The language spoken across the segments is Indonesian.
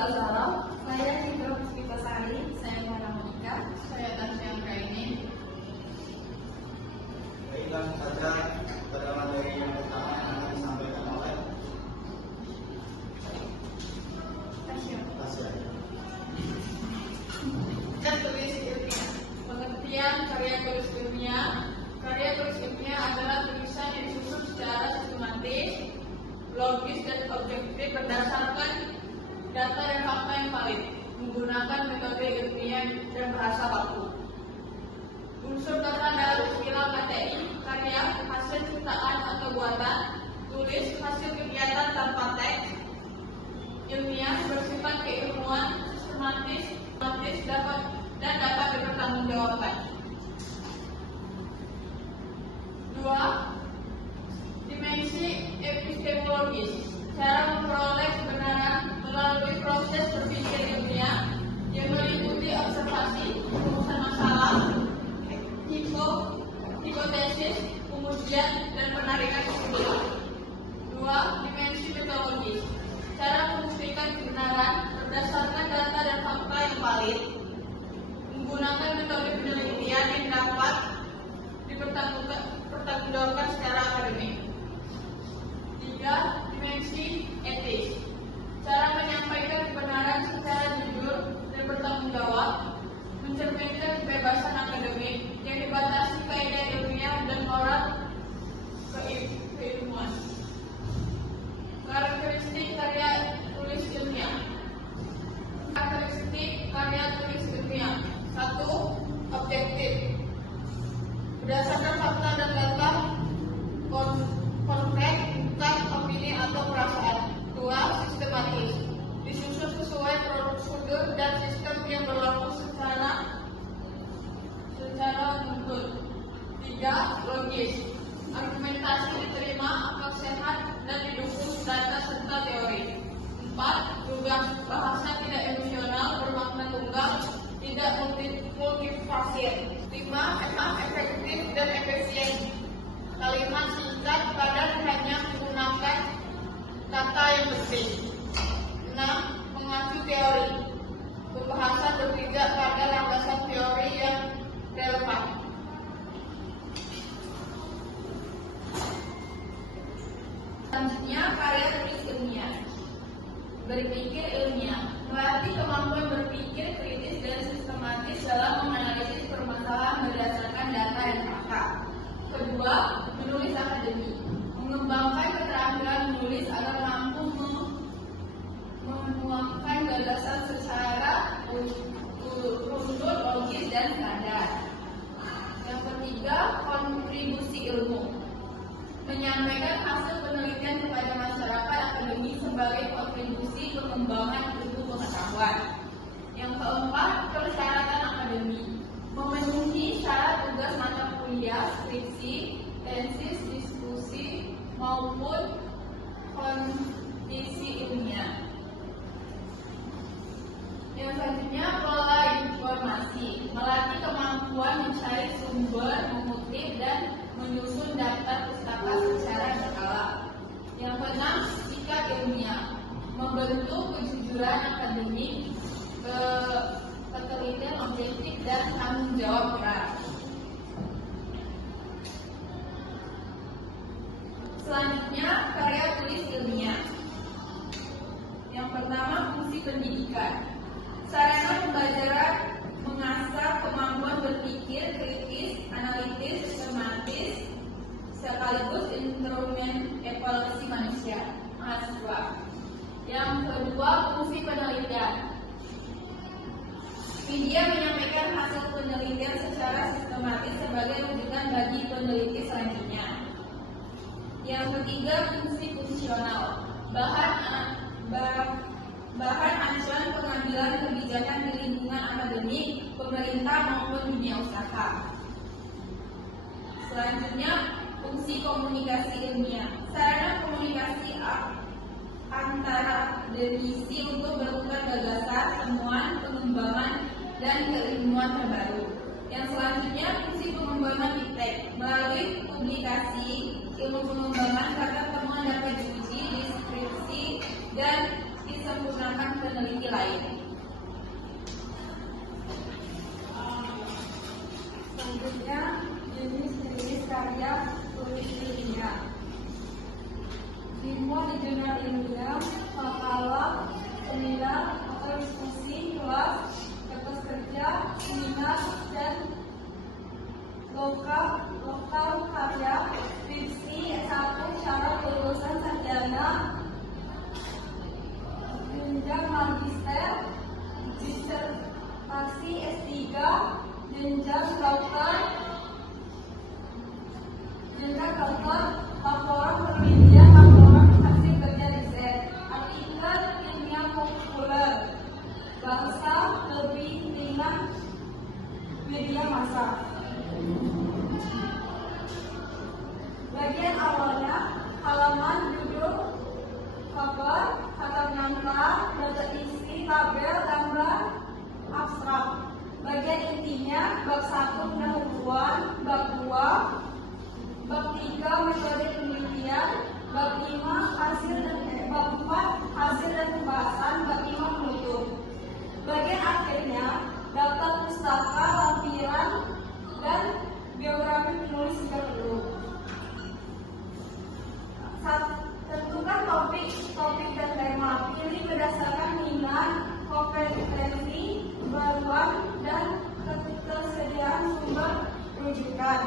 Lazarov. Saya Hidro Puspitosari. Saya Mona Monika. Saya Tasya Anggraini. Baik, langsung saja pada materi yang pertama yang akan disampaikan oleh Tasya. Tulis ilmiah. Pengertian karya tulis ilmiah. Karya tulis ilmiah adalah tulisan yang disusun secara sistematis, logis dan objektif berdasarkan data dan fakta yang valid, menggunakan metode ilmiah dan bahasa baku. Unsur data dalam istilah KTI, karya, hasil ciptaan atau buatan, tulis, hasil kegiatan tanpa teks, ilmiah, bersifat keilmuan, sistematis, dapat dipertanggungjawabkan. 2. Dimensi epistemologis, cara memperoleh kebenaran melalui proses berpikir ilmiah yang meliputi observasi, rumusan masalah, hipotesis, pengujian, dan penarikan kesimpulan. 2. Dimensi metodologis, cara membuktikan kebenaran berdasarkan data dan fakta yang valid, menggunakan metode penelitian yang dapat dipertanggungjawabkan secara akademik. 3. Dimensi etis, cara menyampaikan kebenaran secara jujur dan bertanggung jawab, mencerminkan kebebasan akademik yang dibatasi kaidah ilmiah dan moral keilmuan. Karakteristik karya tulis ilmiah. Karakteristik karya tulis ilmiah. 1. Objektif, berdasarkan fakta dan data konkret, bukan opini atau perasaan. 2. Sistematis, disusun sesuai prosedur dan sistem yang berlaku secara menuntut. 3. Logis, argumentasi diterima, akal sehat, dan didukung data serta teori. 4. Lugas, bahasa tidak emosional, bermakna tunggal, tidak multifasir. 5. Efektif dan efisien, kalimat singkat, padat, hanya menggunakan kata yang penting. 6. Mengacu teori, pembahasan berpijak pada landasan teori yang relevan. Selanjutnya, karya tulis ilmiah. Berpikir ilmiah, melatih kemampuan berpikir kritis dan sistematis dalam menganalisis permasalahan berdasarkan data dan fakta. Kedua, menulis akademik, mengembangkan keterampilan menulis agar mampu menuangkan gagasan secara runut, logis, dan standar. Yang ketiga, kontribusi ilmu, menyampaikan hasil penelitian kepada masyarakat akademik sebagai kontribusi pengembangan ilmu pengetahuan. Yang keempat, persyaratan akademik, memenuhi syarat tugas mata kuliah, skripsi, tesis, diskusi, maupun kondisi ilmiah. Yang selanjutnya, pola informasi, melatih kemampuan mencari sumber, mengutip, dan menyusun daftar pustaka secara berkala. Yang keenam, sikap ilmiah, membentuk kejujuran akademik, ketelitian objektif, dan tanggung jawab berat. Selanjutnya, karya tulis ilmiah. Yang pertama, fungsi pendidikan, sarana pembelajaran mengasah kemampuan berpikir kritis, analitis, sistematis, sekaligus instrumen evaluasi manusia, mahasiswa. Yang kedua, fungsi penelitian. Media menyampaikan hasil penelitian secara sistematis sebagai rujukan bagi peneliti selanjutnya. Yang ketiga, fungsi fungsional, bahan acuan pengambilan kebijakan di lingkungan akademik, pemerintah maupun dunia usaha. Selanjutnya, fungsi komunikasi ilmiah, sarana komunikasi antara akademisi untuk bertukar gagasan, temuan, pengembangan, dan keilmuan terbaru. Yang selanjutnya, fungsi pengembangan iptek, melalui publikasi, ilmu pengembangan, serta temuan dapat diuji, deskripsi, dan disempurnakan penelitian. lain. Selanjutnya, jenis-jenis karya tulis ilmiah. Dimuat di jurnal ilmiah, makalah, seminar atau diskusi kelas, kertas kerja, seminar, dan lokal karya, skripsi S1, syarat lulusan sarjana, jenjang magister, disertasi S3, jenjang dokter, laporan penelitian, laporan hasil kerja riset, artikel ilmiah populer, bahasa lebih ringan, media massa. Bagian awalnya, halaman, judul, kabar, kata pengantar, data isi, tabel, gambar, abstrak. Bagian intinya, bab 1 pendahuluan, bab 2, bab 3 metode penelitian, bab 5 bab 4 hasil dan pembahasan, bab 5 penutup. Bagian akhirnya, daftar pustaka, lampiran, dan biografi penulis jika perlu. Tentukan topik dan tema. Pilih berdasarkan minat, kompetensi, baruan, dan ketersediaan sumber rujukan.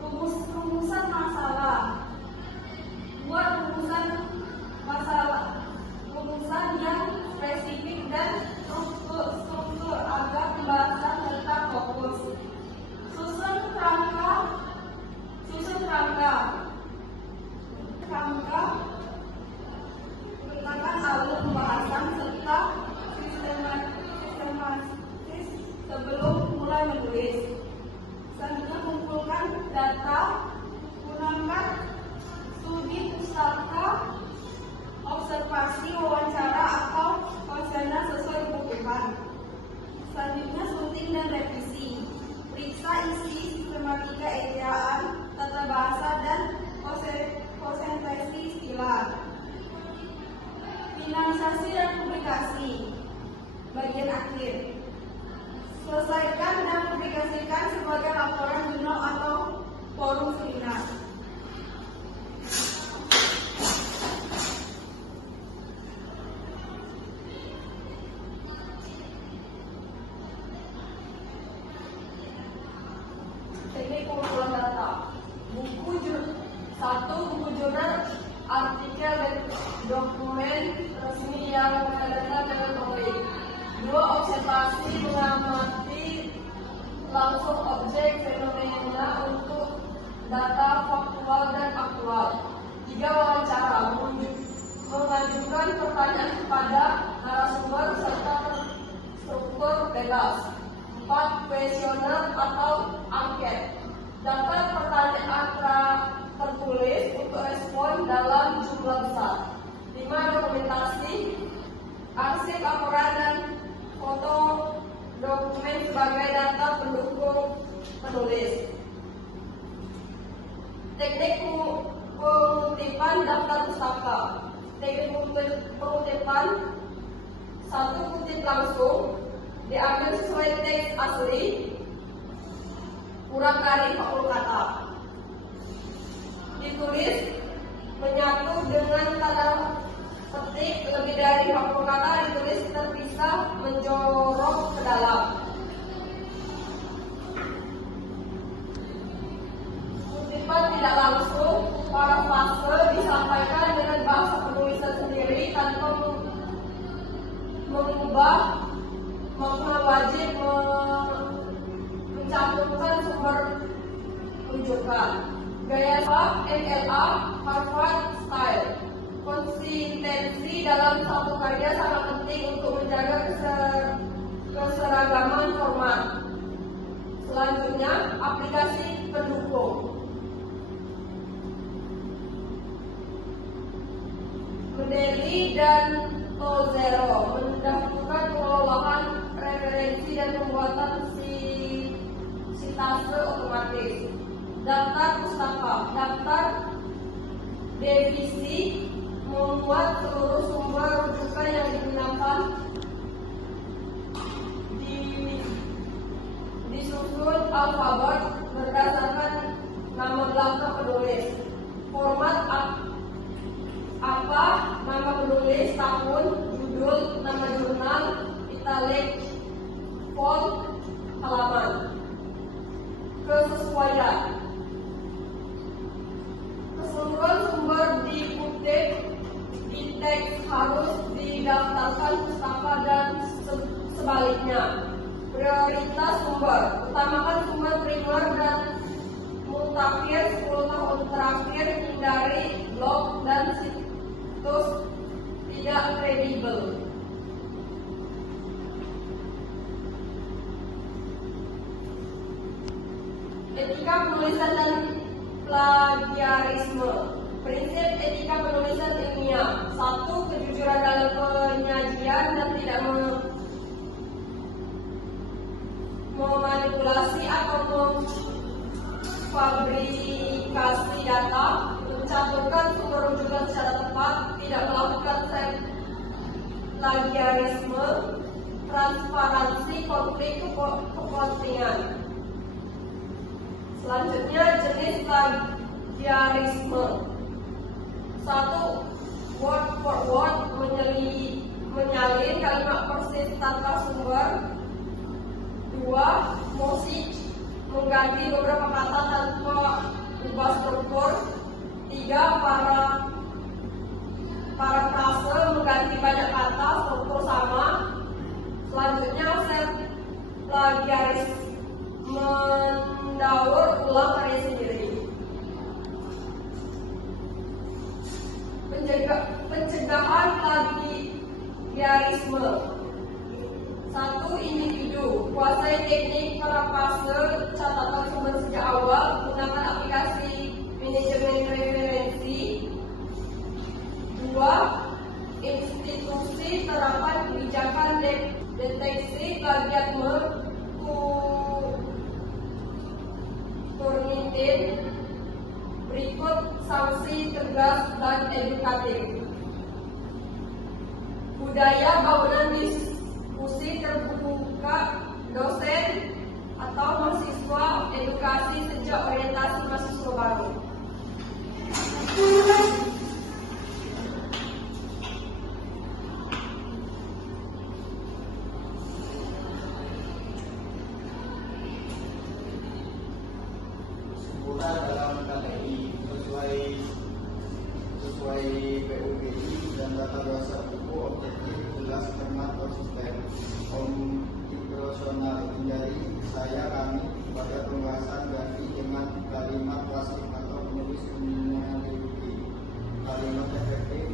Rumusan masalah. Buat rumusan masalah, rumusan yang spesifik dan struktur agar pembahasan tetap fokus. Susun letakkan alur pembahasan serta sistematis sebelum mulai menulis. Selanjutnya, kumpulkan data, gunakan studi pustaka, observasi, wawancara, atau kuesioner sesuai kebutuhan. Selanjutnya, sunting dan revisi. Periksa isi, sistematika ejaan, tata bahasa, dan konsentrasi istilah. Finalisasi dan publikasi. Bagian akhir. Selesaikan dan publikasikan sebagai laporan jurnal atau forum seminar. Teknik pengumpulan data. Buku jurnal, artikel, dan dokumen resmi yang berkaitan dengan topik. 2. Observasi, mengamati langsung objek fenomena untuk data faktual dan aktual. 3. Wawancara, mengajukan pertanyaan kepada narasumber serta struktur bebas. 4. Kuesioner atau angket, daftar pertanyaan tertulis untuk respon dalam jumlah besar. 5. Dokumentasi, arsip laporan dan foto dokumen sebagai data pendukung penulis. Teknik pengutipan daftar pustaka. Teknik pengutipan: 1. Kutip langsung, diambil sesuai teks asli, kurang dari 40 kata. Ditulis menyatu dengan tanda petik lebih dari 40 kata, ditulis terpisah menjorok ke dalam. Kutipan tidak langsung, parafrase disampaikan dengan bahasa penulisan sendiri tanpa mengubah makna, wajib mencantumkan sumber rujukan. Gaya NLA Harvard Style. Konsistensi dalam satu karya sangat penting untuk menjaga keseragaman format. Selanjutnya, aplikasi pendukung. Mendeley dan Tozero mendahulukan pengolahan referensi dan pembuatan sintase otomatis. Daftar pustaka, daftar devisi, membuat seluruh sumber rujukan yang digunakan alfabet berdasarkan nama belakang penulis. Format apa, nama penulis, tahun, judul, nama jurnal, italik, font, halaman. Kesesuaian. Keseluruhan sumber dikutip di teks harus didaftarkan pustaka dan sebaliknya. Prioritas sumber. Utamakan sumber primer dan mutakhir 10 tahun terakhir. Hindari blog dan situs tidak kredibel. Etika penulisan dan plagiarisme. Prinsip etika penulisan ilmiah. 1. Kejujuran dalam penyajian dan tidak memanipulasi atau memfabrikasi data. Mencantumkan sumber rujukan secara tepat. Tidak melakukan plagiarisme. Transparansi konflik kepentingan. Selanjutnya, jenis plagiarisme. 1. Word for word, menyalin kalimat persis tanpa sumber. 2. Mosaic, mengganti beberapa kata tanpa ubah struktur. 3. Parafrase, mengganti banyak kata, struktur sama. Selanjutnya, plagiarisme, mendaur ulang karya sendiri. Pencegahan plagiarisme. 1. Individu, kuasai teknik parafrase, catatan sumber sejak awal, gunakan aplikasi manajemen referensi. 2. Institusi, terapkan kebijakan deteksi plagiarisme turnitin. Berikut sanksi tegas dan edukatif. Budaya bangunan diskusi terbuka, dosen atau mahasiswa, edukasi sejak orientasi mahasiswa baru. Dalam KTI sesuai PUBG dan tata bahasa buku, objektif, jelas, cermat, konsisten, konstitusional. Menjadi kami pada pembahasan ganti dengan kalimat klasik atau penulis menyelidiki. Kalimat efektif,